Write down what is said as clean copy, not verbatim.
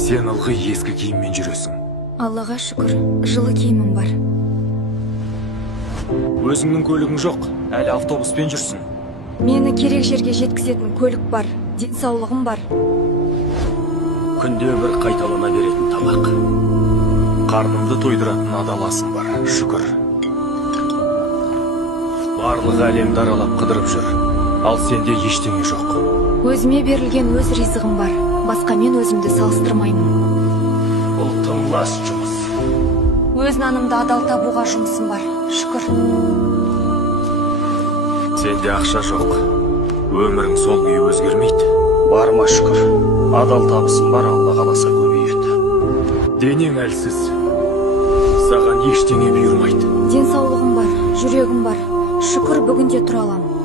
Сен ылғи ескі киіммен жүресің. Аллаға шүкір, жылы киімім бар. Өзіңнің көлігің жоқ, әлі автобуспен жүрсің. Мені керек жерге жеткізетін көлік бар, денсаулығым бар. Күнде бір қайталана беретін тамақ. Қарнымды тойдыратын адаласың бар, шүкір. Барлық әлемді аралап қыдырып жүр, ал сенде ештеңе жоқ. Өзіме берілген өз ризығым бар, басқамен өзімді салыстырмаймын. Бұл тым лас жұмыс. Өз нанымды адал табуға жұмысым бар, шүкір. Сенде ақша жоқ, өмірің сол күйі өзгермейді. Барма шүкір, адал табысым бар, Алла қаласа көбейеді. Денең әлсіз, саған ештеңе бұйырмайды. Денсаулығым бар, жүрегім бар, шүкір бүгінде тұра аламын.